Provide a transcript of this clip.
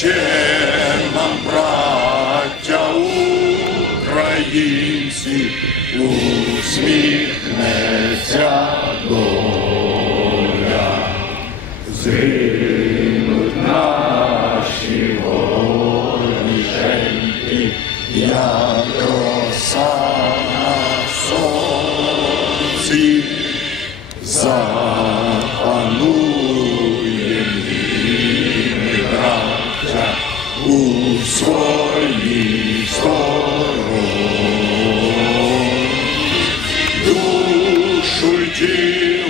ще нам, браття українці, усміхнеться доля. Згинуть наші воріженьки, як роса на сонці, запануєм своїй стороні. Душу й тіло